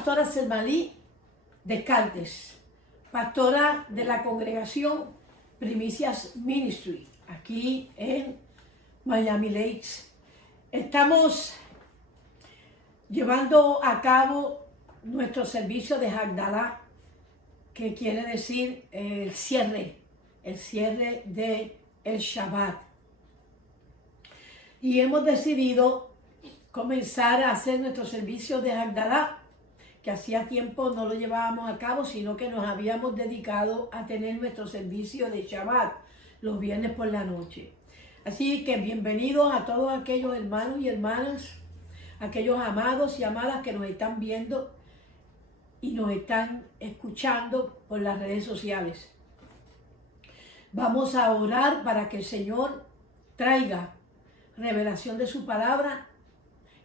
pastora Selmalí Descartes, pastora de la congregación Primicias Ministry, aquí en Miami Lakes. Estamos llevando a cabo nuestro servicio de Hagdalá, que quiere decir el cierre de el Shabbat. Y hemos decidido comenzar a hacer nuestro servicio de Hagdalá, que hacía tiempo no lo llevábamos a cabo, sino que nos habíamos dedicado a tener nuestro servicio de Shabbat los viernes por la noche. Así que bienvenidos a todos aquellos hermanos y hermanas, aquellos amados y amadas que nos están viendo y nos están escuchando por las redes sociales. Vamos a orar para que el Señor traiga revelación de su palabra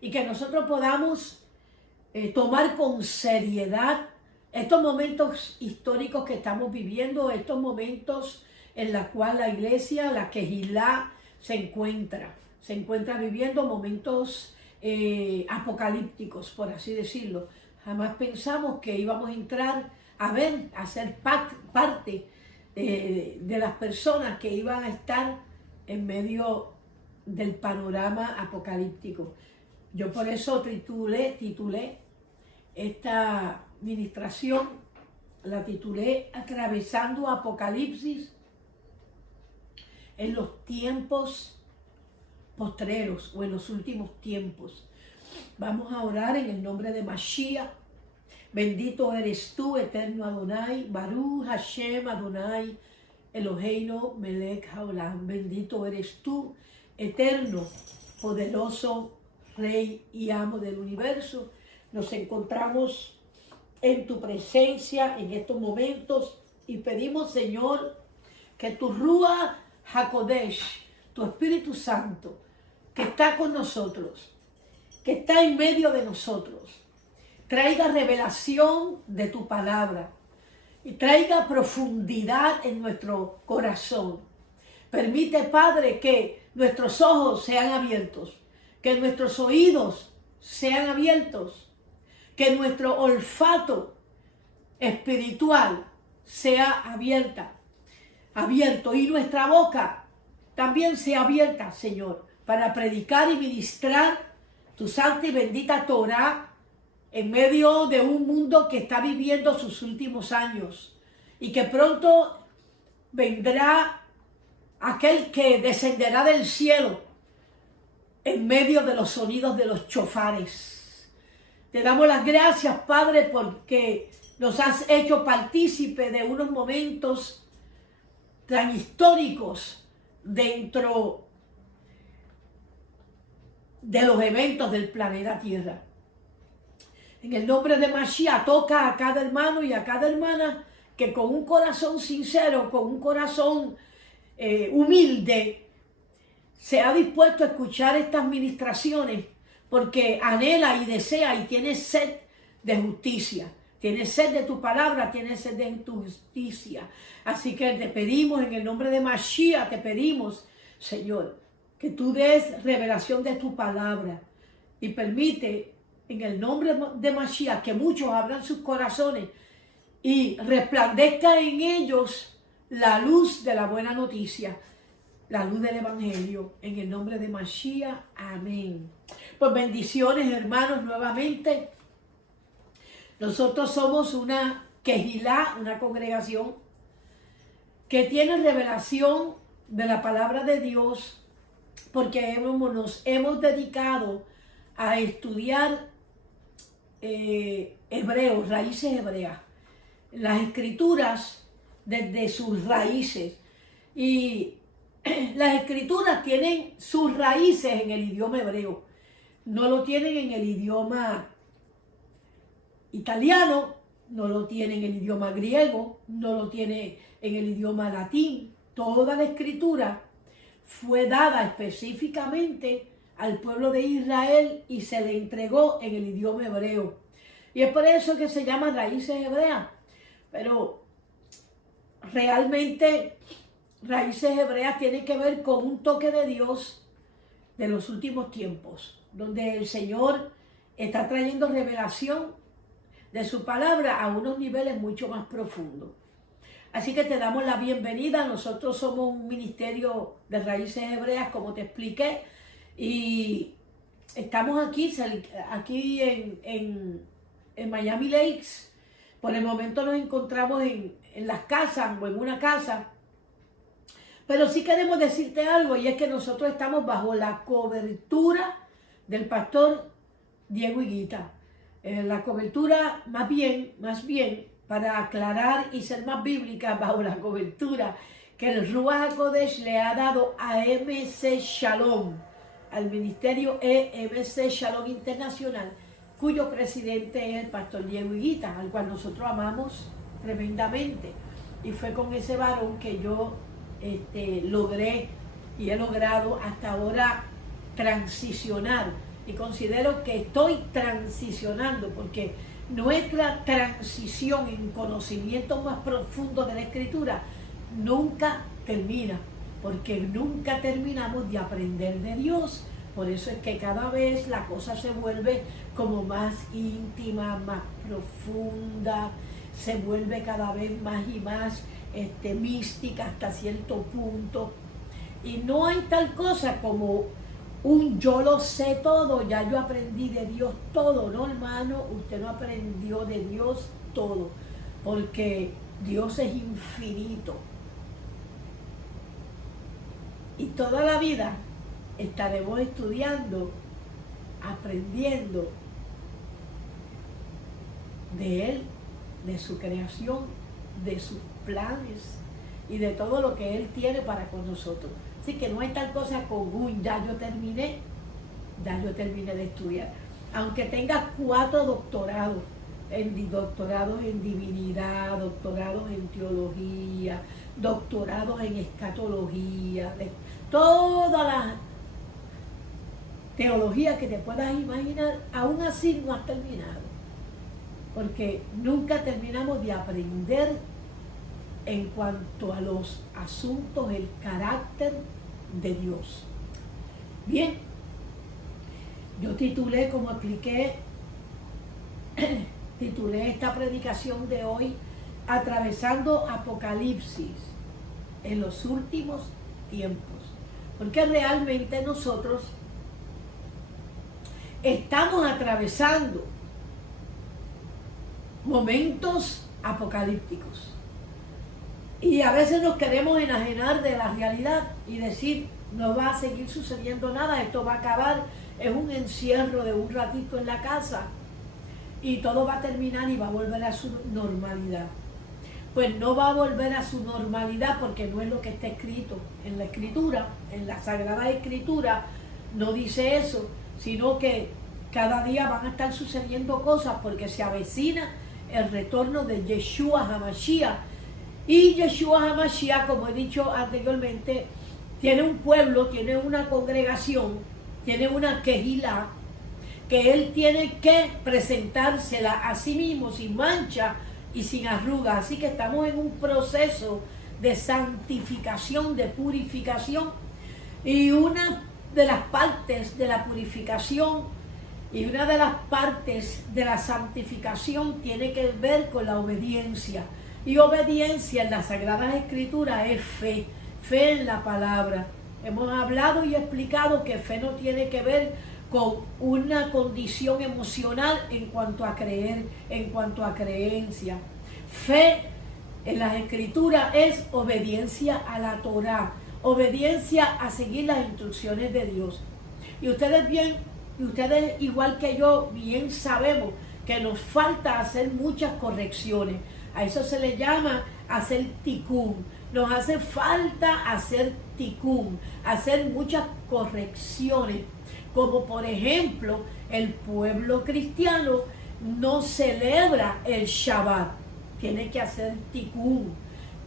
y que nosotros podamos tomar con seriedad estos momentos históricos que estamos viviendo, estos momentos en los cuales la iglesia, la Kehilá, se encuentra viviendo momentos apocalípticos, por así decirlo. Jamás pensamos que íbamos a entrar a ser parte de las personas que iban a estar en medio del panorama apocalíptico. Yo por eso titulé esta ministración, la titulé Atravesando Apocalipsis en los tiempos postreros o en los últimos tiempos. Vamos a orar en el nombre de Mashiach. Bendito eres tú, eterno Adonai, Baruch Hashem Adonai, Eloheinu melech haolam. Bendito eres tú, eterno, poderoso Rey y Amo del universo. Nos encontramos en tu presencia en estos momentos y pedimos, Señor, que tu Ruach HaKodesh, tu Espíritu Santo, que está con nosotros, que está en medio de nosotros, traiga revelación de tu palabra y traiga profundidad en nuestro corazón. Permite, Padre, que nuestros ojos sean abiertos, que nuestros oídos sean abiertos, que nuestro olfato espiritual sea abierto y nuestra boca también sea abierta, Señor, para predicar y ministrar tu santa y bendita Torah en medio de un mundo que está viviendo sus últimos años y que pronto vendrá aquel que descenderá del cielo en medio de los sonidos de los chofares. Te damos las gracias, Padre, porque nos has hecho partícipe de unos momentos tan históricos dentro de los eventos del planeta Tierra. En el nombre de Mashiach, toca a cada hermano y a cada hermana que con un corazón sincero, con un corazón humilde, se ha dispuesto a escuchar estas ministraciones porque anhela y desea y tiene sed de justicia, tiene sed de tu palabra, tiene sed de tu justicia. Así que te pedimos en el nombre de Mashiach, te pedimos, Señor, que tú des revelación de tu palabra y permite en el nombre de Mashiach que muchos abran sus corazones y resplandezca en ellos la luz de la buena noticia, la luz del Evangelio, en el nombre de Mashiach. Amén. Pues bendiciones, hermanos, nuevamente. Nosotros somos una Kehilá, una congregación que tiene revelación de la palabra de Dios, porque nos hemos dedicado a estudiar hebreos, raíces hebreas, las escrituras desde sus raíces. Y las escrituras tienen sus raíces en el idioma hebreo, no lo tienen en el idioma italiano, no lo tienen en el idioma griego, no lo tiene en el idioma latín. Toda la escritura fue dada específicamente al pueblo de Israel y se le entregó en el idioma hebreo. Y es por eso que se llama raíces hebreas. Pero realmente raíces hebreas tienen que ver con un toque de Dios de los últimos tiempos, donde el Señor está trayendo revelación de su palabra a unos niveles mucho más profundos. Así que te damos la bienvenida. Nosotros somos un ministerio de raíces hebreas, como te expliqué, y estamos aquí en Miami Lakes. Por el momento nos encontramos en las casas o en una casa. Pero sí queremos decirte algo, y es que nosotros estamos bajo la cobertura del pastor Diego Higuita. La cobertura, más bien, para aclarar y ser más bíblica, bajo la cobertura que el Ruach HaKodesh le ha dado a MC Shalom, al ministerio MC Shalom Internacional, cuyo presidente es el pastor Diego Higuita, al cual nosotros amamos tremendamente. Y fue con ese varón que yo logré y he logrado hasta ahora transicionar, y considero que estoy transicionando porque nuestra transición en conocimientos más profundos de la Escritura nunca termina, porque nunca terminamos de aprender de Dios. Por eso es que cada vez la cosa se vuelve como más íntima, más profunda, se vuelve cada vez más y más mística hasta cierto punto. Y no hay tal cosa como un yo lo sé todo, ya yo aprendí de Dios todo. No, hermano, usted no aprendió de Dios todo, porque Dios es infinito. Y toda la vida estaremos estudiando, aprendiendo de Él, de su creación, de sus planes y de todo lo que Él tiene para con nosotros. Así que no hay tal cosa como ya yo terminé de estudiar. Aunque tengas 4 doctorados, doctorados en divinidad, doctorados en teología, doctorados en escatología, de todas las teologías que te puedas imaginar, aún así no has terminado. Porque nunca terminamos de aprender en cuanto a los asuntos, el carácter de Dios. Bien, yo titulé, como expliqué, titulé esta predicación de hoy, Atravesando Apocalipsis en los últimos tiempos. Porque realmente nosotros estamos atravesando momentos apocalípticos. Y a veces nos queremos enajenar de la realidad y decir, no va a seguir sucediendo nada, esto va a acabar, es un encierro de un ratito en la casa y todo va a terminar y va a volver a su normalidad. Pues no va a volver a su normalidad, porque no es lo que está escrito en la Escritura, en la Sagrada Escritura no dice eso, sino que cada día van a estar sucediendo cosas, porque se avecina el retorno de Yeshua HaMashiach. Y Yeshua HaMashiach, como he dicho anteriormente, tiene un pueblo, tiene una congregación, tiene una quejilá, que él tiene que presentársela a sí mismo sin mancha y sin arrugas. Así que estamos en un proceso de santificación, de purificación, y una de las partes de la purificación y una de las partes de la santificación tiene que ver con la obediencia. Y obediencia en las Sagradas Escrituras es fe, fe en la palabra. Hemos hablado y explicado que fe no tiene que ver con una condición emocional en cuanto a creer, en cuanto a creencia. Fe en las Escrituras es obediencia a la Torá, obediencia a seguir las instrucciones de Dios. Y ustedes igual que yo, bien sabemos que nos falta hacer muchas correcciones. A eso se le llama hacer tikkun. Nos hace falta hacer tikkun, hacer muchas correcciones. Como por ejemplo, el pueblo cristiano no celebra el Shabbat. Tiene que hacer tikkun.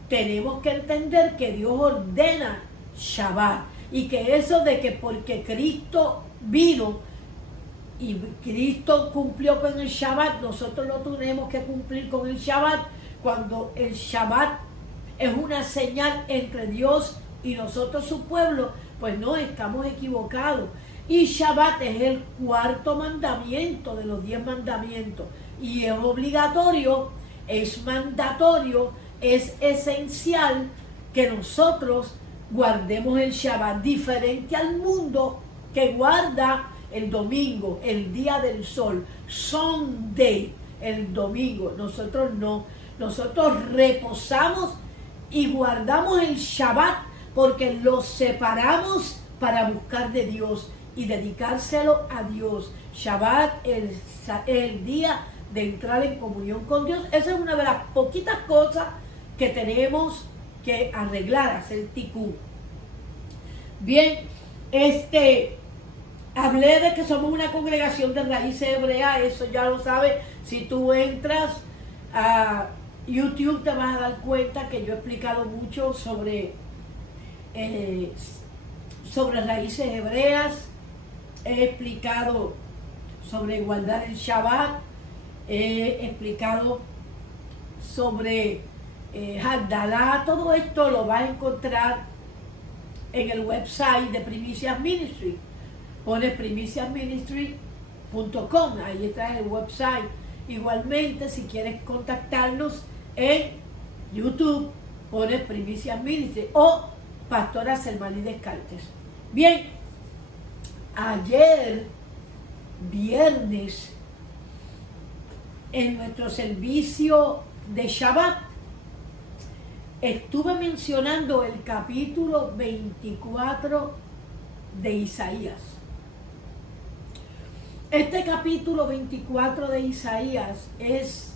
Tenemos que entender que Dios ordena Shabbat. Y que eso de que porque Cristo vino y Cristo cumplió con el Shabbat, nosotros no tenemos que cumplir con el Shabbat, cuando el Shabbat es una señal entre Dios y nosotros, su pueblo, pues no, estamos equivocados. Y Shabbat es el 4º mandamiento de los 10 mandamientos. y es obligatorio, es mandatorio, es esencial que nosotros guardemos el Shabbat, diferente al mundo que guarda el domingo, el día del sol, Sunday, el domingo. Nosotros no, nosotros reposamos y guardamos el Shabbat porque lo separamos para buscar de Dios y dedicárselo a Dios. Shabbat, el día de entrar en comunión con Dios. Esa es una de las poquitas cosas que tenemos que arreglar, hacer tikkun. Bien, hablé de que somos una congregación de raíces hebreas, eso ya lo sabes. Si tú entras a YouTube te vas a dar cuenta que yo he explicado mucho sobre raíces hebreas, he explicado sobre guardar el Shabbat, he explicado sobre Havdalah. Todo esto lo vas a encontrar en el website de Primicias Ministry. Pones primiciasministry.com, ahí está el website. Igualmente, si quieres contactarnos en YouTube, pones Primicias Ministry o Pastora Selmaní Descartes. Bien, ayer, viernes, en nuestro servicio de Shabbat, estuve mencionando el capítulo 24 de Isaías. Este capítulo 24 de Isaías es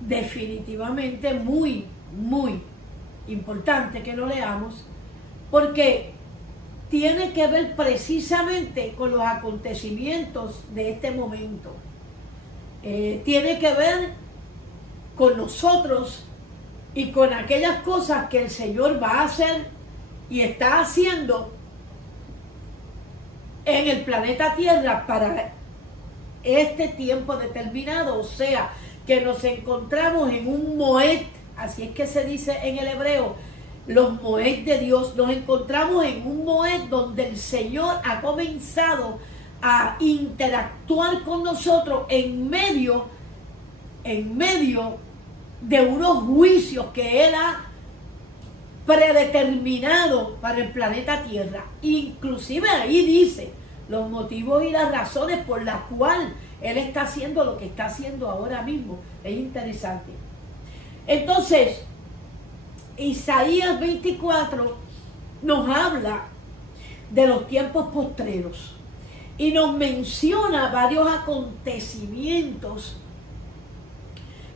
definitivamente muy, muy importante que lo leamos, porque tiene que ver precisamente con los acontecimientos de este momento. Tiene que ver con nosotros y con aquellas cosas que el Señor va a hacer y está haciendo en el planeta Tierra para este tiempo determinado. O sea, que nos encontramos en un moed, así es que se dice en el hebreo, los moed de Dios. Nos encontramos en un moed donde el Señor ha comenzado a interactuar con nosotros en medio de unos juicios que Él ha predeterminado para el planeta Tierra. Inclusive ahí dice los motivos y las razones por las cuales Él está haciendo lo que está haciendo ahora mismo. Es interesante. Entonces, Isaías 24 nos habla de los tiempos postreros y nos menciona varios acontecimientos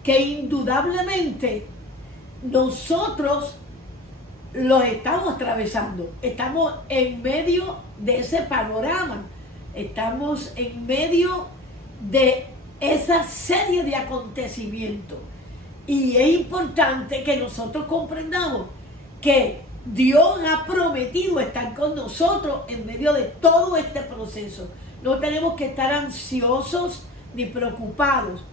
que indudablemente nosotros los estamos atravesando. Estamos en medio de ese panorama. Estamos en medio de esa serie de acontecimientos. Y es importante que nosotros comprendamos que Dios ha prometido estar con nosotros en medio de todo este proceso. No tenemos que estar ansiosos ni preocupados.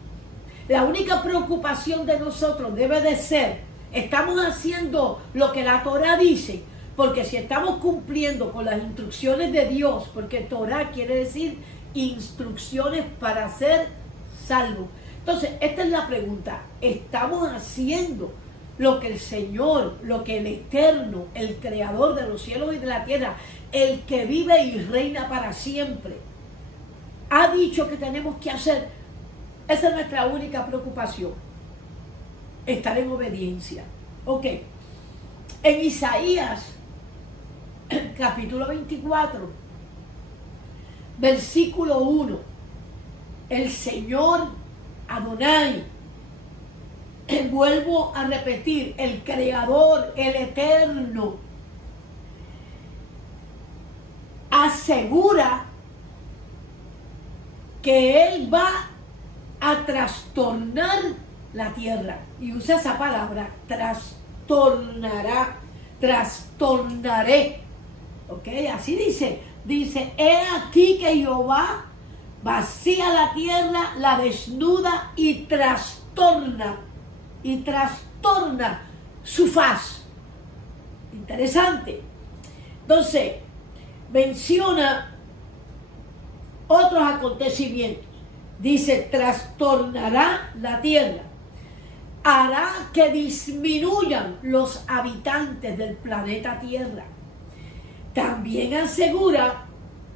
La única preocupación de nosotros debe de ser, estamos haciendo lo que la Torah dice, porque si estamos cumpliendo con las instrucciones de Dios, porque Torah quiere decir instrucciones para ser salvos. Entonces, esta es la pregunta, ¿estamos haciendo lo que el Señor, lo que el Eterno, el Creador de los cielos y de la tierra, el que vive y reina para siempre, ha dicho que tenemos que hacer? Esa es nuestra única preocupación, estar en obediencia. Ok, en Isaías, capítulo 24, versículo 1, el Señor Adonai, vuelvo a repetir, el Creador, el Eterno, asegura que Él va a trastornar la tierra. Y usa esa palabra, trastornará, trastornaré. ¿Ok? Así dice. Dice, he aquí que Jehová vacía la tierra, la desnuda y trastorna su faz. Interesante. Entonces, menciona otros acontecimientos. Dice, trastornará la tierra, hará que disminuyan los habitantes del planeta Tierra. También asegura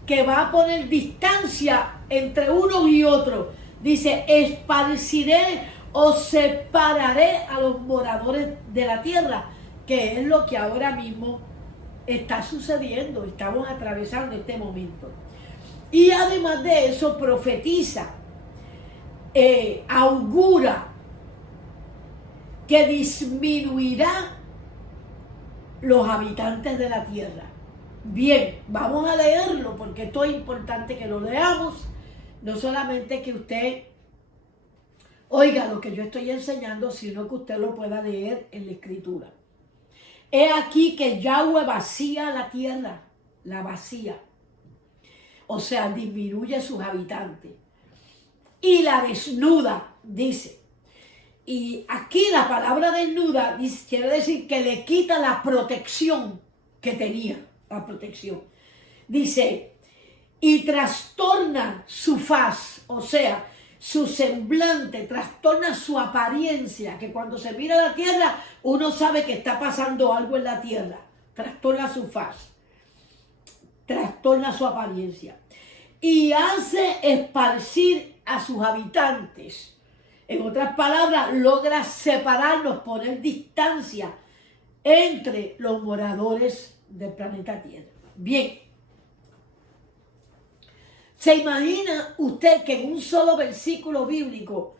que va a poner distancia entre unos y otros. Dice, esparciré o separaré a los moradores de la tierra, que es lo que ahora mismo está sucediendo. Estamos atravesando este momento. Y además de eso profetiza, augura que disminuirá los habitantes de la tierra. Bien, vamos a leerlo porque esto es importante que lo leamos. No solamente que usted oiga lo que yo estoy enseñando, sino que usted lo pueda leer en la escritura. He aquí que Yahweh vacía la tierra, la vacía. O sea, disminuye sus habitantes. Y la desnuda, dice. Y aquí la palabra desnuda quiere decir que le quita la protección que tenía, la protección. Dice, y trastorna su faz, o sea, su semblante, trastorna su apariencia, que cuando se mira la tierra, uno sabe que está pasando algo en la tierra. Trastorna su faz, trastorna su apariencia. Y hace esparcir a sus habitantes. En otras palabras, logra separarnos, poner distancia entre los moradores del planeta Tierra. Bien. ¿Se imagina usted que en un solo versículo bíblico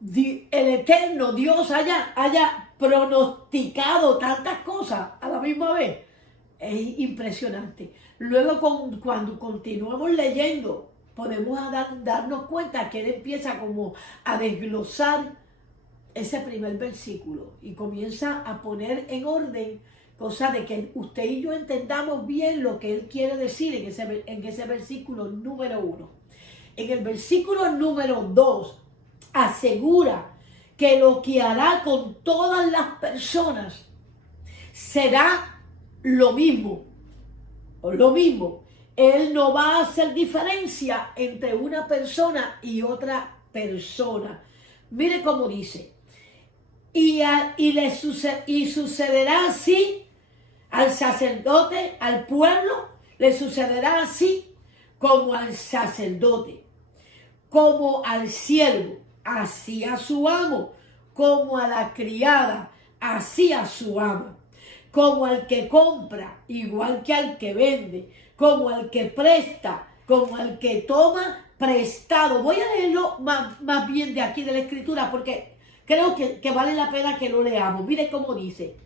el eterno Dios haya pronosticado tantas cosas a la misma vez? Es impresionante. Luego cuando continuamos leyendo, podemos darnos cuenta que él empieza como a desglosar ese primer versículo y comienza a poner en orden, cosa de que usted y yo entendamos bien lo que él quiere decir en ese versículo número 1. En el versículo número 2 asegura que lo que hará con todas las personas será lo mismo. Él no va a hacer diferencia entre una persona y otra persona. Mire cómo dice. Y sucederá así al sacerdote, al pueblo, le sucederá así como al sacerdote, como al siervo, así a su amo, como a la criada, así a su ama, como al que compra, igual que al que vende, como al que presta, como al que toma prestado. Voy a leerlo más bien de aquí de la escritura porque creo que vale la pena que lo leamos. Mire cómo dice.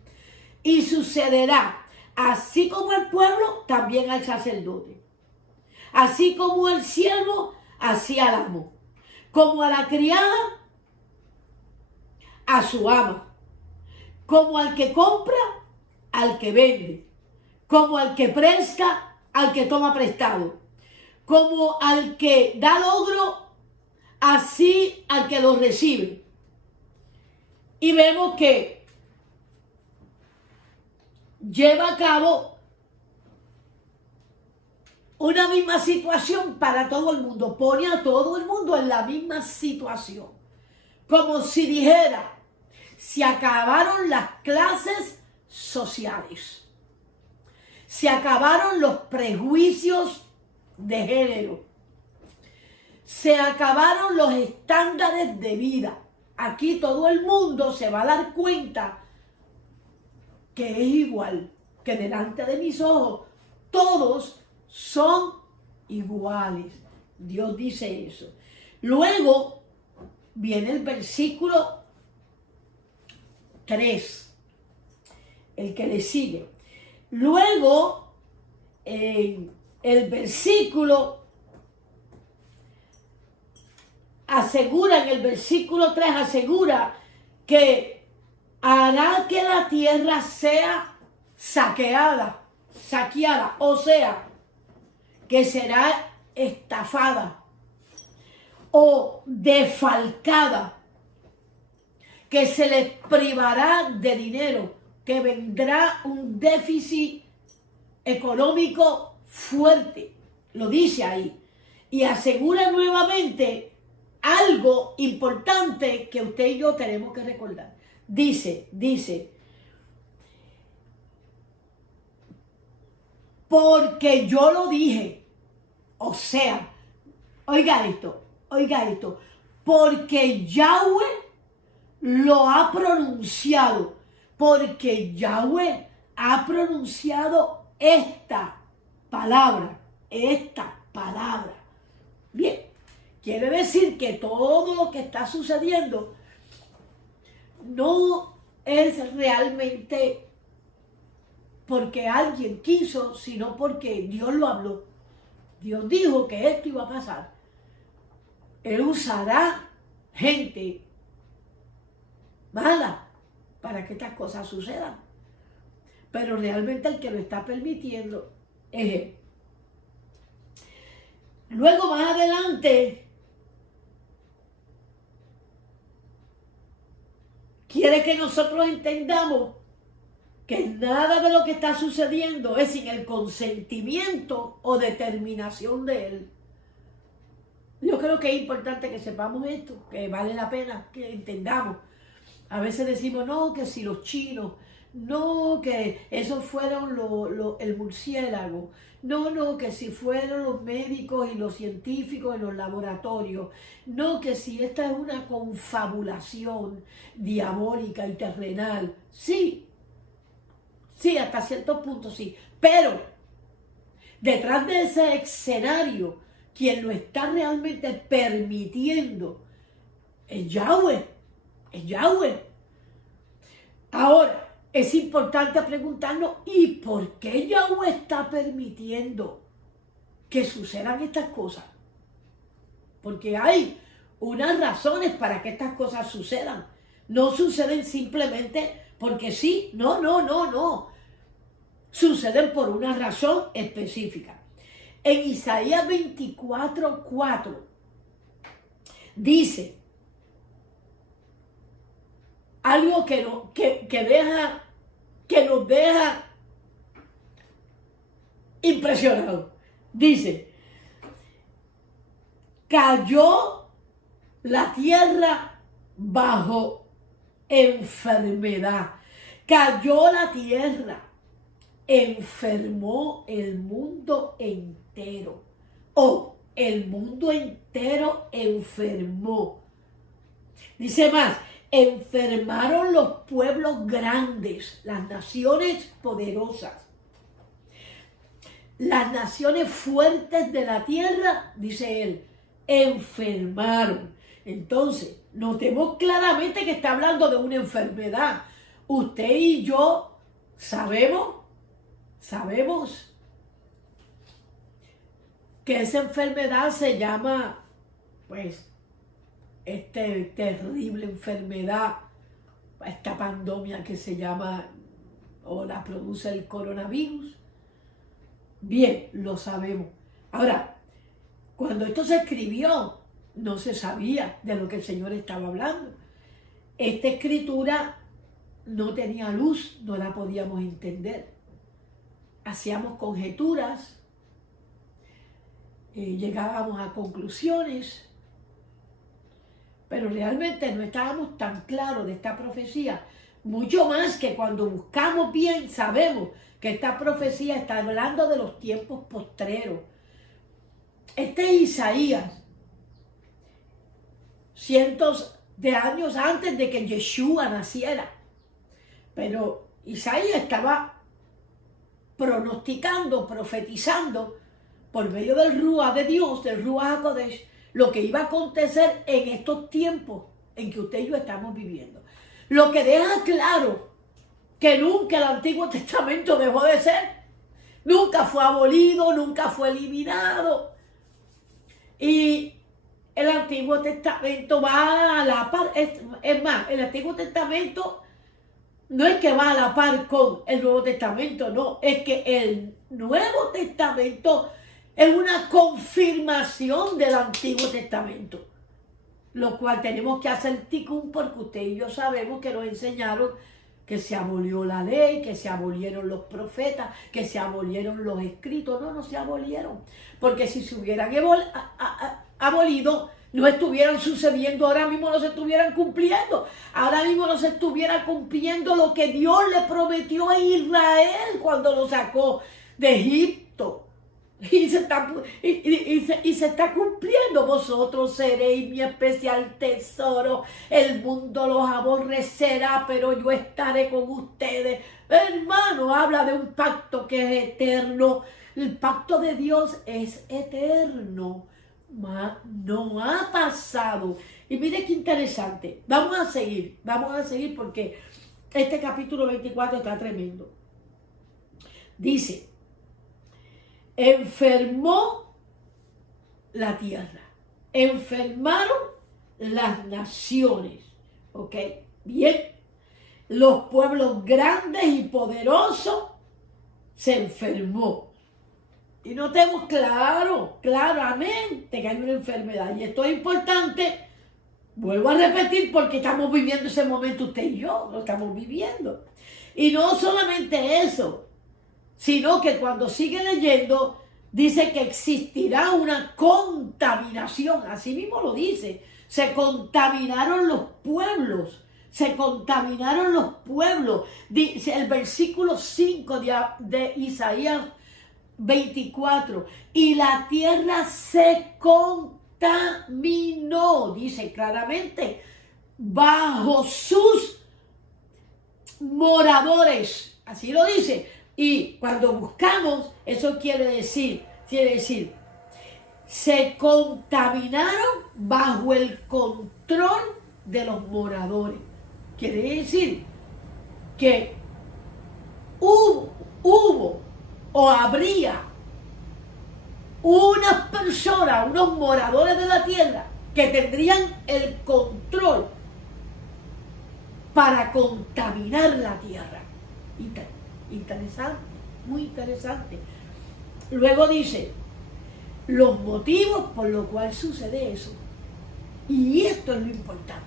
Y sucederá, así como al pueblo, también al sacerdote. Así como al siervo, así al amo. Como a la criada, a su ama. Como al que compra, al que vende. Como al que presta, al que toma prestado. Como al que da logro, así al que lo recibe. Y vemos que lleva a cabo una misma situación para todo el mundo. Pone a todo el mundo en la misma situación. Como si dijera, se acabaron las clases sociales. Se acabaron los prejuicios de género. Se acabaron los estándares de vida. Aquí todo el mundo se va a dar cuenta que es igual, que delante de mis ojos todos son iguales. Dios dice eso. Luego viene el versículo 3, el que le sigue. Luego, el versículo asegura, en el versículo 3 asegura que hará que la tierra sea saqueada, o sea, que será estafada o defalcada, que se les privará de dinero, que vendrá un déficit económico fuerte, lo dice ahí. y asegura nuevamente algo importante que usted y yo tenemos que recordar. Dice, porque yo lo dije. O sea, oiga esto, porque Yahweh lo ha pronunciado, porque Yahweh ha pronunciado esta palabra. Bien, quiere decir que todo lo que está sucediendo no es realmente porque alguien quiso, sino porque Dios lo habló. Dios dijo que esto iba a pasar. Él usará gente mala para que estas cosas sucedan. Pero realmente el que lo está permitiendo es Él. Luego más adelante quiere que nosotros entendamos que nada de lo que está sucediendo es sin el consentimiento o determinación de Él. Yo creo que es importante que sepamos esto, que vale la pena que entendamos. A veces decimos, no, que si los chinos, no, que esos fueron el murciélago, no, que si fueron los médicos y los científicos en los laboratorios, no, que si esta es una confabulación diabólica y terrenal. Sí, hasta cierto punto sí, pero detrás de ese escenario, quien lo está realmente permitiendo es Yahweh. Ahora, es importante preguntarnos, ¿y por qué Yahweh está permitiendo que sucedan estas cosas? Porque hay unas razones para que estas cosas sucedan. No suceden simplemente porque sí, no. Suceden por una razón específica. En Isaías 24:4 dice algo que nos deja impresionados. Dice, cayó la tierra bajo enfermedad. Cayó la tierra, enfermó el mundo entero. El mundo entero enfermó. Dice más, enfermaron los pueblos grandes, las naciones poderosas. Las naciones fuertes de la tierra, dice él, enfermaron. Entonces, notemos claramente que está hablando de una enfermedad. Usted y yo sabemos que esa enfermedad se llama, terrible enfermedad, esta pandemia que se llama, o la produce el coronavirus. Bien, lo sabemos. Ahora, cuando esto se escribió, no se sabía de lo que el Señor estaba hablando. Esta escritura no tenía luz, no la podíamos entender. Hacíamos conjeturas, llegábamos a conclusiones, pero realmente no estábamos tan claros de esta profecía. Mucho más que cuando buscamos bien, sabemos que esta profecía está hablando de los tiempos postreros. Este es Isaías, cientos de años antes de que Yeshua naciera. Pero Isaías estaba pronosticando, profetizando por medio del Ruach de Dios, del Ruach HaKodesh, lo que iba a acontecer en estos tiempos en que usted y yo estamos viviendo. Lo que deja claro que nunca el Antiguo Testamento dejó de ser, nunca fue abolido, nunca fue eliminado. Y el Antiguo Testamento va a la par, es más, el Antiguo Testamento no es que va a la par con el Nuevo Testamento, no, es que el Nuevo Testamento es una confirmación del Antiguo Testamento, lo cual tenemos que hacer ticún porque usted y yo sabemos que nos enseñaron que se abolió la ley, que se abolieron los profetas, que se abolieron los escritos. No, no se abolieron. Porque si se hubieran abolido, no estuvieran sucediendo, ahora mismo no se estuvieran cumpliendo. Ahora mismo no se estuviera cumpliendo lo que Dios le prometió a Israel cuando lo sacó de Egipto. Y se está cumpliendo. Vosotros seréis mi especial tesoro. El mundo los aborrecerá, pero yo estaré con ustedes. Hermano, habla de un pacto que es eterno. El pacto de Dios es eterno. No ha pasado. Y mire qué interesante. Vamos a seguir porque este capítulo 24 está tremendo. Dice: enfermó la tierra, enfermaron las naciones, ¿ok? Bien, los pueblos grandes y poderosos se enfermó. Y notemos claramente que hay una enfermedad. Y esto es importante, vuelvo a repetir, porque estamos viviendo ese momento usted y yo, lo estamos viviendo. Y no solamente eso, sino que cuando sigue leyendo, dice que existirá una contaminación, así mismo lo dice, se contaminaron los pueblos, dice el versículo 5 de Isaías 24, y la tierra se contaminó, dice claramente, bajo sus moradores, así lo dice. Y cuando buscamos, eso quiere decir, se contaminaron bajo el control de los moradores. Quiere decir que hubo o habría unas personas, unos moradores de la tierra que tendrían el control para contaminar la tierra. Interesante, muy interesante. Luego dice los motivos por los cuales sucede eso. Y esto es lo importante.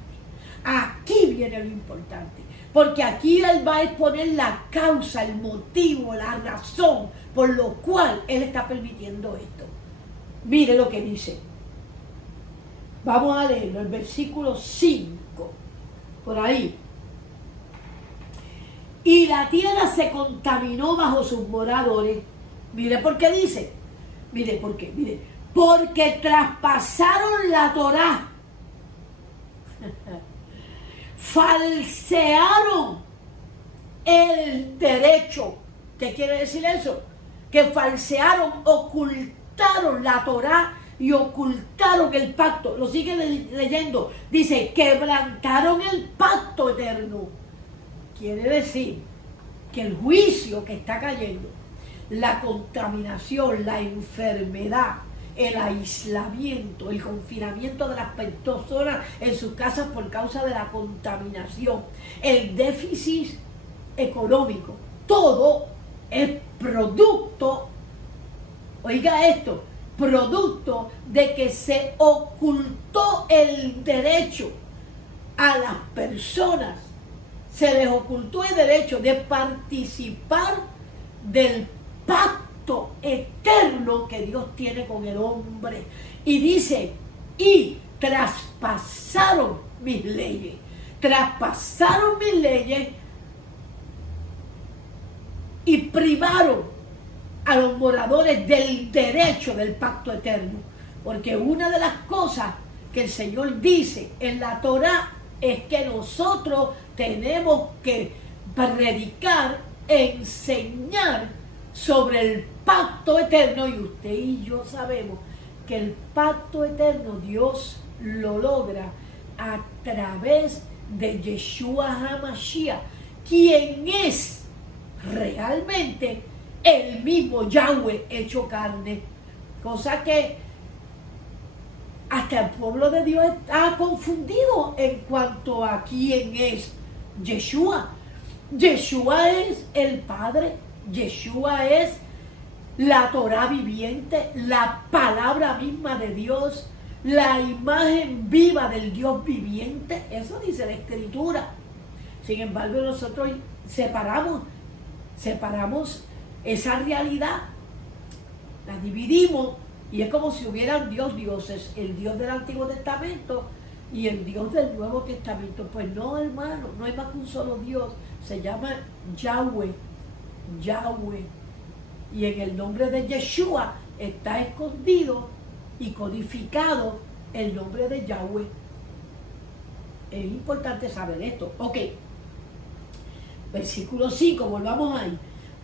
Aquí viene lo importante. Porque aquí él va a exponer la causa, el motivo, la razón por lo cual él está permitiendo esto. Mire lo que dice. Vamos a leerlo, el versículo 5. Por ahí. Y la tierra se contaminó bajo sus moradores. Mire por qué dice. Mire por qué. Mire. Porque traspasaron la Torá. Falsearon el derecho. ¿Qué quiere decir eso? Que falsearon, ocultaron la Torá y ocultaron el pacto. Lo sigue leyendo. Dice, quebrantaron el pacto eterno. Quiere decir que el juicio que está cayendo, la contaminación, la enfermedad, el aislamiento, el confinamiento de las personas en sus casas por causa de la contaminación, el déficit económico, todo es producto, oiga esto, producto de que se ocultó el derecho a las personas. Se les ocultó el derecho de participar del pacto eterno que Dios tiene con el hombre. Y dice, y traspasaron mis leyes. Traspasaron mis leyes y privaron a los moradores del derecho del pacto eterno. Porque una de las cosas que el Señor dice en la Torá es que nosotros tenemos que predicar, enseñar sobre el pacto eterno, y usted y yo sabemos que el pacto eterno Dios lo logra a través de Yeshua HaMashiach, quien es realmente el mismo Yahweh hecho carne, cosa que hasta el pueblo de Dios está confundido en cuanto a quién es Yeshua. Yeshua es el Padre, Yeshua es la Torá viviente, la palabra misma de Dios, la imagen viva del Dios viviente. Eso dice la Escritura. Sin embargo, nosotros separamos esa realidad, la dividimos, y es como si hubieran dioses, el Dios del Antiguo Testamento y el Dios del Nuevo Testamento. Pues no, hermano, no hay más que un solo Dios, se llama Yahweh. Y en el nombre de Yeshua está escondido y codificado el nombre de Yahweh. Es importante saber esto. Ok. Versículo 5, volvamos ahí.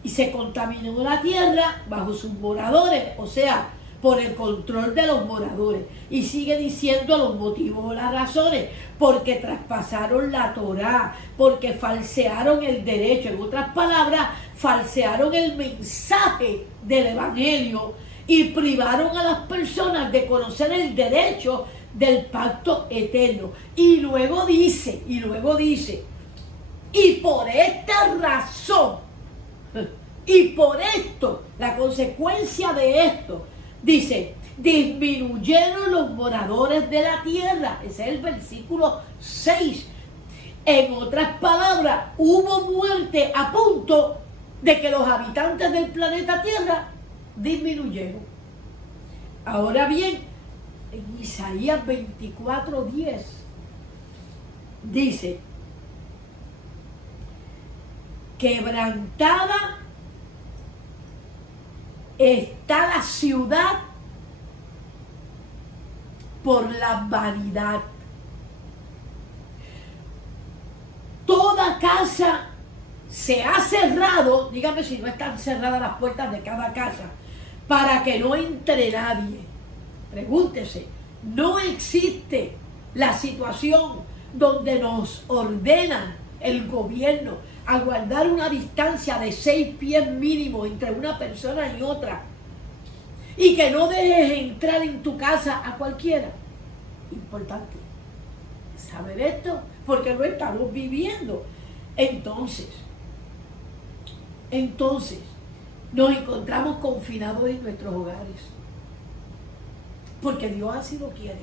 Y se contaminó la tierra bajo sus moradores, o sea, por el control de los moradores. Y sigue diciendo los motivos o las razones: porque traspasaron la Torá, porque falsearon el derecho. En otras palabras, falsearon el mensaje del Evangelio y privaron a las personas de conocer el derecho del pacto eterno. Y luego dice, y por esta razón, y por esto, la consecuencia de esto, dice, disminuyeron los moradores de la tierra. Ese es el versículo 6. En otras palabras, hubo muerte a punto de que los habitantes del planeta Tierra disminuyeron. Ahora bien, en Isaías 24:10 dice: quebrantada está la ciudad por la vanidad. Toda casa se ha cerrado, dígame si no están cerradas las puertas de cada casa, para que no entre nadie. Pregúntese, no existe la situación donde nos ordenan el gobierno a guardar una distancia de 6 pies mínimo entre una persona y otra, y que no dejes entrar en tu casa a cualquiera. Importante saber esto, porque lo estamos viviendo. Entonces nos encontramos confinados en nuestros hogares, porque Dios así lo quiere,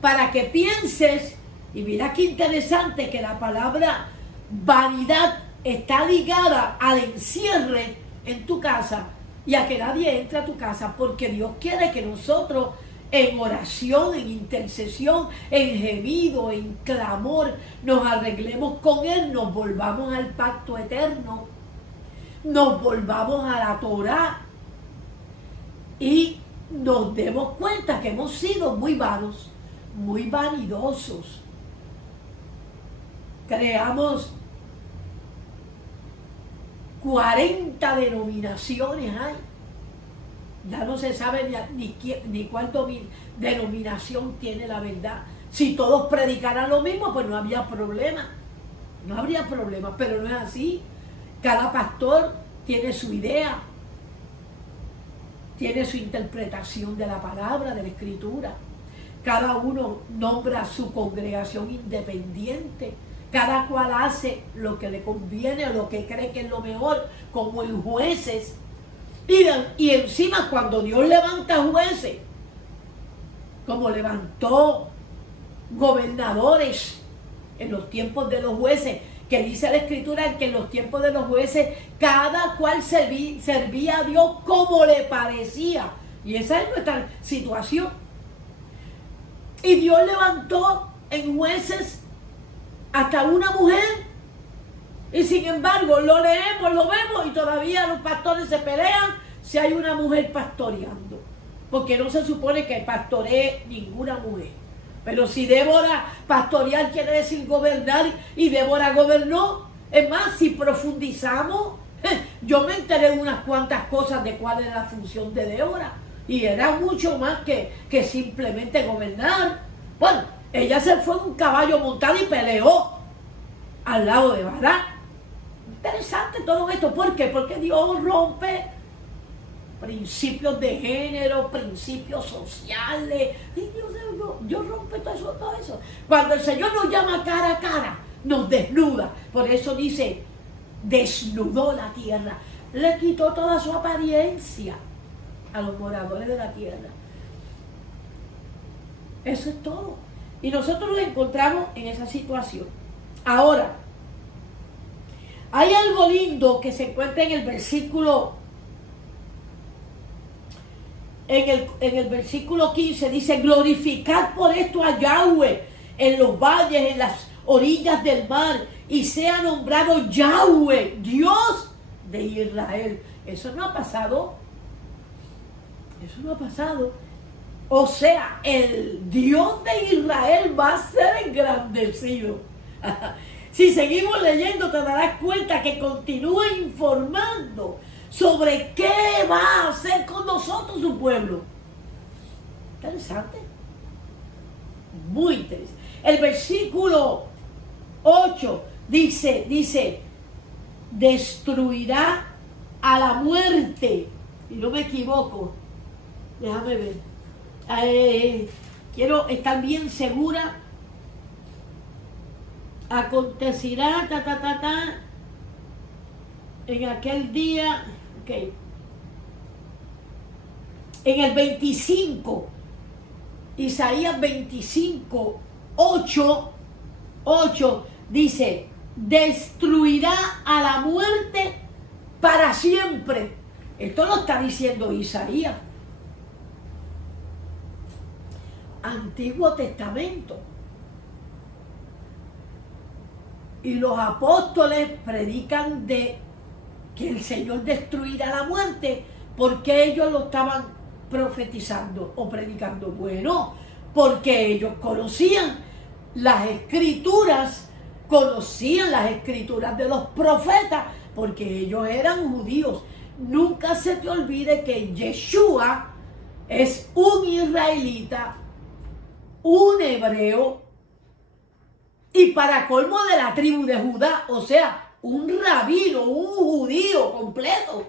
para que pienses. Y mira qué interesante que la palabra vanidad está ligada al encierre en tu casa y a que nadie entre a tu casa, porque Dios quiere que nosotros en oración, en intercesión, en gemido, en clamor, nos arreglemos con Él, nos volvamos al pacto eterno, nos volvamos a la Torá y nos demos cuenta que hemos sido muy vanos, muy vanidosos. Creamos 40 denominaciones hay. Ya no se sabe ni cuál denominación tiene la verdad. Si todos predicaran lo mismo, pues no habría problema. No habría problema, pero no es así. Cada pastor tiene su idea, tiene su interpretación de la palabra, de la escritura. Cada uno nombra su congregación independiente. Cada cual hace lo que le conviene o lo que cree que es lo mejor, como en Jueces. Y encima cuando Dios levanta jueces, como levantó gobernadores en los tiempos de los jueces, que dice la Escritura que en los tiempos de los jueces cada cual servía a Dios como le parecía. Y esa es nuestra situación. Y Dios levantó en Jueces hasta una mujer, y sin embargo lo leemos, lo vemos, y todavía los pastores se pelean si hay una mujer pastoreando, porque no se supone que pastoree ninguna mujer. Pero si Débora, pastorear quiere decir gobernar, y Débora gobernó. Es más, si profundizamos, yo me enteré de unas cuantas cosas de cuál era la función de Débora, y era mucho más que simplemente gobernar. Bueno, ella se fue en un caballo montado y peleó al lado de Barak. Interesante todo esto. ¿Por qué? Porque Dios rompe principios de género, principios sociales. Dios rompe todo eso. Cuando el Señor nos llama cara a cara, nos desnuda. Por eso dice, desnudó la tierra. Le quitó toda su apariencia a los moradores de la tierra. Eso es todo. Y nosotros nos encontramos en esa situación. Ahora, Hay algo lindo que se encuentra en el versículo, en el versículo 15, dice, glorificad por esto a Yahweh en los valles, en las orillas del mar, y sea nombrado Yahweh, Dios de Israel. Eso no ha pasado. Eso no ha pasado. O sea, el Dios de Israel va a ser engrandecido. Si seguimos leyendo, te darás cuenta que continúa informando sobre qué va a hacer con nosotros su pueblo. Interesante. Muy interesante. El versículo 8 dice, destruirá a la muerte. Y no me equivoco. Déjame ver. Quiero estar bien segura. Acontecerá, en aquel día, ok. En el 25, Isaías 25, 8 dice, destruirá a la muerte para siempre. Esto lo está diciendo Isaías. Antiguo Testamento. Y los apóstoles predican de que el Señor destruirá la muerte, porque ellos lo estaban profetizando o predicando. Bueno, porque ellos conocían las escrituras de los profetas, porque ellos eran judíos. Nunca se te olvide que Yeshua es un israelita, un hebreo, y para colmo de la tribu de Judá, o sea, un rabino, un judío completo.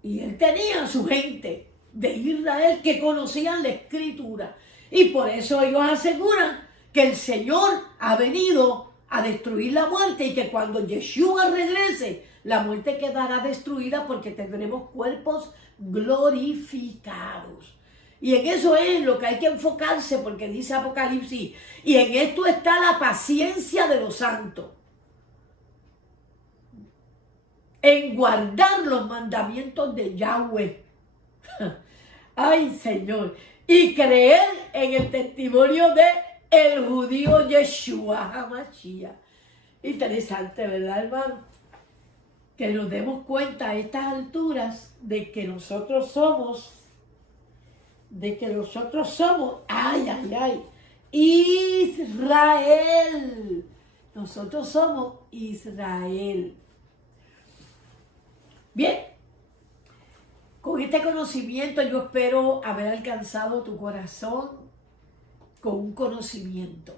Y él tenía a su gente de Israel que conocían la escritura. Y por eso ellos aseguran que el Señor ha venido a destruir la muerte y que cuando Yeshua regrese, la muerte quedará destruida porque tendremos cuerpos glorificados. Y en eso es lo que hay que enfocarse, porque dice Apocalipsis, y en esto está la paciencia de los santos, en guardar los mandamientos de Yahweh. Ay, Señor. Y creer en el testimonio de el judío Yeshua HaMashiach. Interesante, ¿verdad, hermano? Que nos demos cuenta a estas alturas de que nosotros somos, Israel. Nosotros somos Israel. Bien, con este conocimiento yo espero haber alcanzado tu corazón con un conocimiento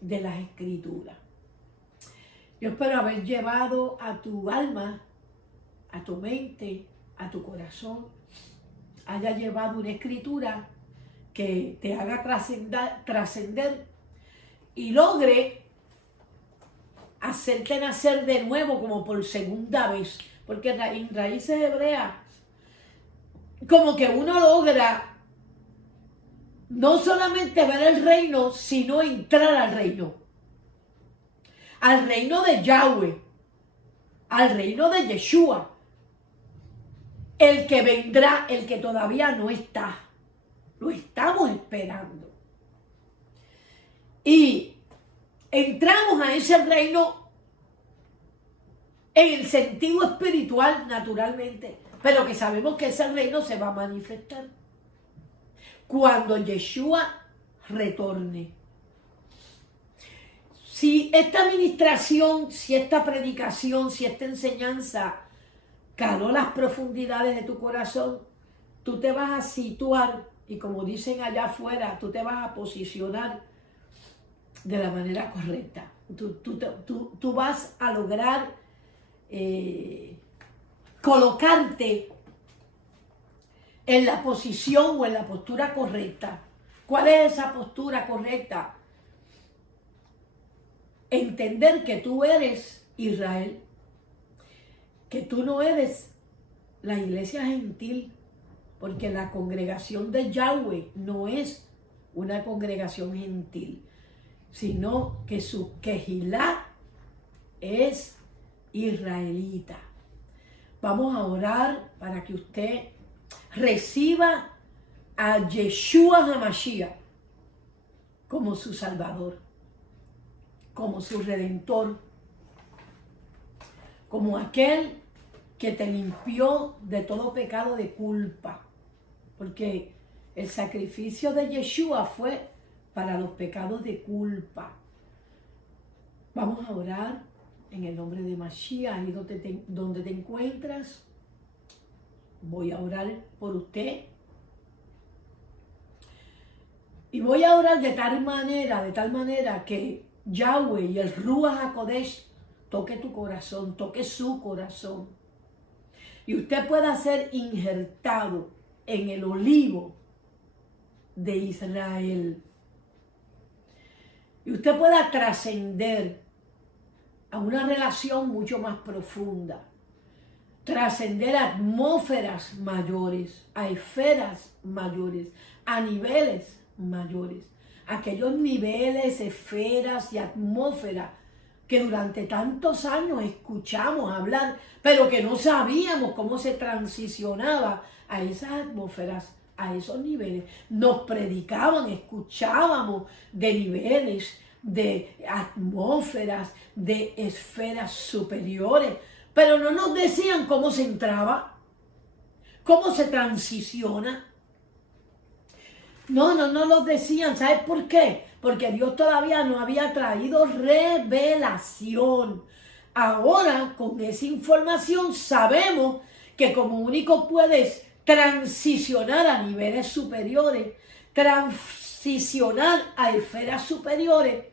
de las Escrituras. Yo espero haber llevado a tu alma, a tu mente, a tu corazón, haya llevado una escritura que te haga trascender y logre hacerte nacer de nuevo como por segunda vez. Porque en raíces hebreas, como que uno logra no solamente ver el reino, sino entrar al reino de Yahweh, al reino de Yeshua, el que vendrá, el que todavía no está, lo estamos esperando. Y entramos a ese reino en el sentido espiritual, naturalmente, pero que sabemos que ese reino se va a manifestar cuando Yeshua retorne. Si esta administración, si esta predicación, si esta enseñanza caló las profundidades de tu corazón, tú te vas a situar, y como dicen allá afuera, tú te vas a posicionar de la manera correcta. Tú vas a lograr colocarte en la posición o en la postura correcta. ¿Cuál es esa postura correcta? Entender que tú eres Israel, que tú no eres la iglesia gentil, porque la congregación de Yahweh no es una congregación gentil, sino que su quejilá es israelita. Vamos a orar para que usted reciba a Yeshua HaMashiach como su Salvador, como su Redentor, como aquel que te limpió de todo pecado de culpa, porque el sacrificio de Yeshua fue para los pecados de culpa. Vamos a orar en el nombre de Mashiach, ahí donde te encuentras. Voy a orar por usted. Y voy a orar de tal manera que Yahweh y el Ruach HaKodesh toque tu corazón, toque su corazón. Y usted pueda ser injertado en el olivo de Israel. Y usted pueda trascender a una relación mucho más profunda. Trascender a atmósferas mayores, a esferas mayores, a niveles mayores. Aquellos niveles, esferas y atmósferas que durante tantos años escuchamos hablar, pero que no sabíamos cómo se transicionaba a esas atmósferas, a esos niveles. Nos predicaban, escuchábamos de niveles, de atmósferas, de esferas superiores, pero no nos decían cómo se entraba, cómo se transiciona. No nos decían. ¿Sabes por qué? Porque Dios todavía no había traído revelación. Ahora, con esa información, sabemos que como único puedes transicionar a niveles superiores, transicionar a esferas superiores,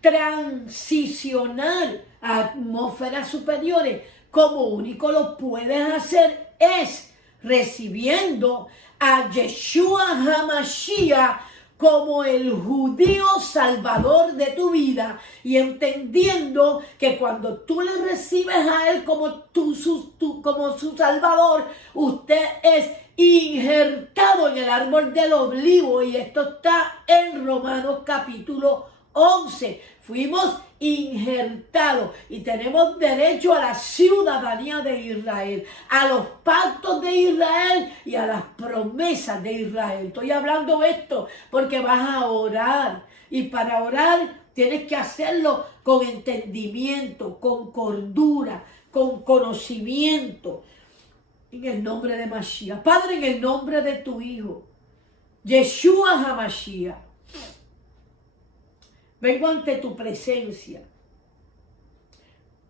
transicionar a atmósferas superiores, como único lo puedes hacer es recibiendo a Yeshua HaMashiach como el judío salvador de tu vida y entendiendo que cuando tú le recibes a él como su salvador, usted es injertado en el árbol del olivo, y esto está en Romanos capítulo 11. Fuimos injertados y tenemos derecho a la ciudadanía de Israel, a los pactos de Israel y a las promesas de Israel. Estoy hablando esto porque vas a orar, y para orar tienes que hacerlo con entendimiento, con cordura, con conocimiento. En el nombre de Mashiach. Padre, en el nombre de tu Hijo, Yeshua HaMashiach, vengo ante tu presencia.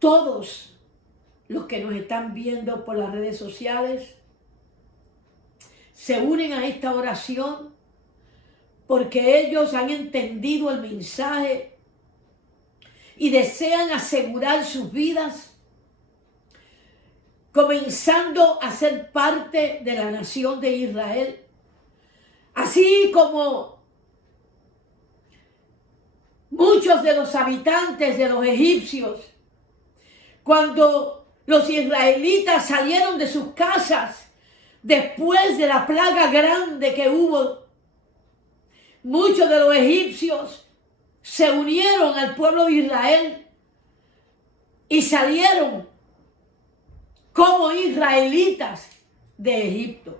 Todos los que nos están viendo por las redes sociales se unen a esta oración porque ellos han entendido el mensaje y desean asegurar sus vidas, comenzando a ser parte de la nación de Israel. Así como muchos de los habitantes de los egipcios, cuando los israelitas salieron de sus casas después de la plaga grande que hubo, muchos de los egipcios se unieron al pueblo de Israel y salieron como israelitas de Egipto.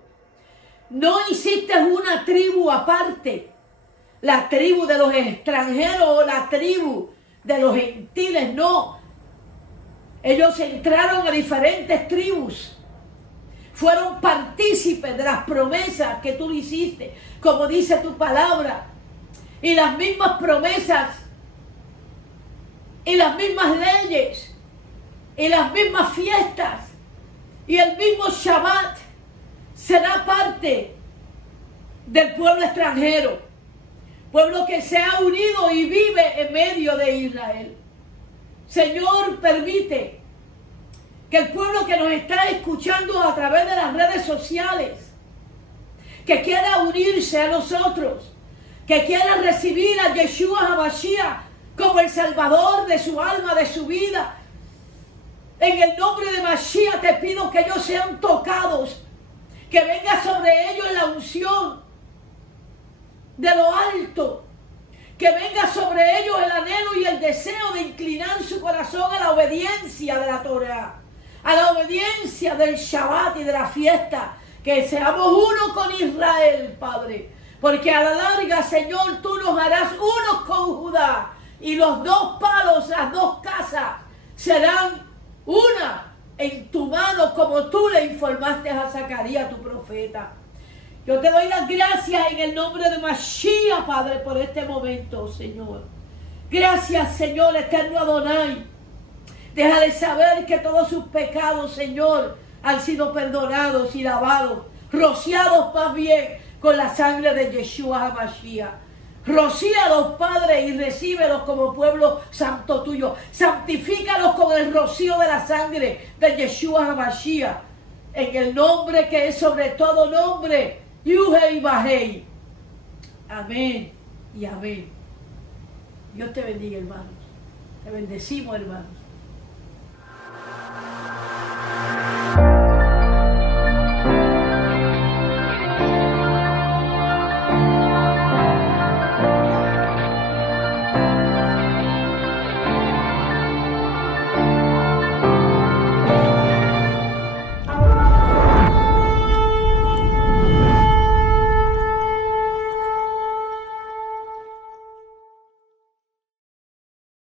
No hiciste una tribu aparte, la tribu de los extranjeros o la tribu de los gentiles, no. Ellos entraron a diferentes tribus, fueron partícipes de las promesas que tú le hiciste, como dice tu palabra, y las mismas promesas, y las mismas leyes, y las mismas fiestas, y el mismo Shabbat será parte del pueblo extranjero, pueblo que se ha unido y vive en medio de Israel. Señor, permite que el pueblo que nos está escuchando a través de las redes sociales, que quiera unirse a nosotros, que quiera recibir a Yeshua HaMashiach como el Salvador de su alma, de su vida, en el nombre de Mashiach te pido que ellos sean tocados, que venga sobre ellos la unción de lo alto, que venga sobre ellos el anhelo y el deseo de inclinar su corazón a la obediencia de la Torá, a la obediencia del Shabbat y de la fiesta, que seamos uno con Israel, Padre, porque a la larga, Señor, tú nos harás unos con Judá, y los dos palos, las dos casas, serán una en tu mano, como tú le informaste a Zacarías, tu profeta. Yo te doy las gracias en el nombre de Mashiach, Padre, por este momento, Señor. Gracias, Señor, eterno Adonai. Déjale saber que todos sus pecados, Señor, han sido perdonados y lavados, rociados más bien con la sangre de Yeshua HaMashiach. Rocíalos, Padre, y recíbelos como pueblo santo tuyo. Santifícalos con el rocío de la sangre de Yeshua HaMashiach. En el nombre que es sobre todo nombre, Yuhei Bajei. Amén y amén. Dios te bendiga, hermanos. Te bendecimos, hermanos.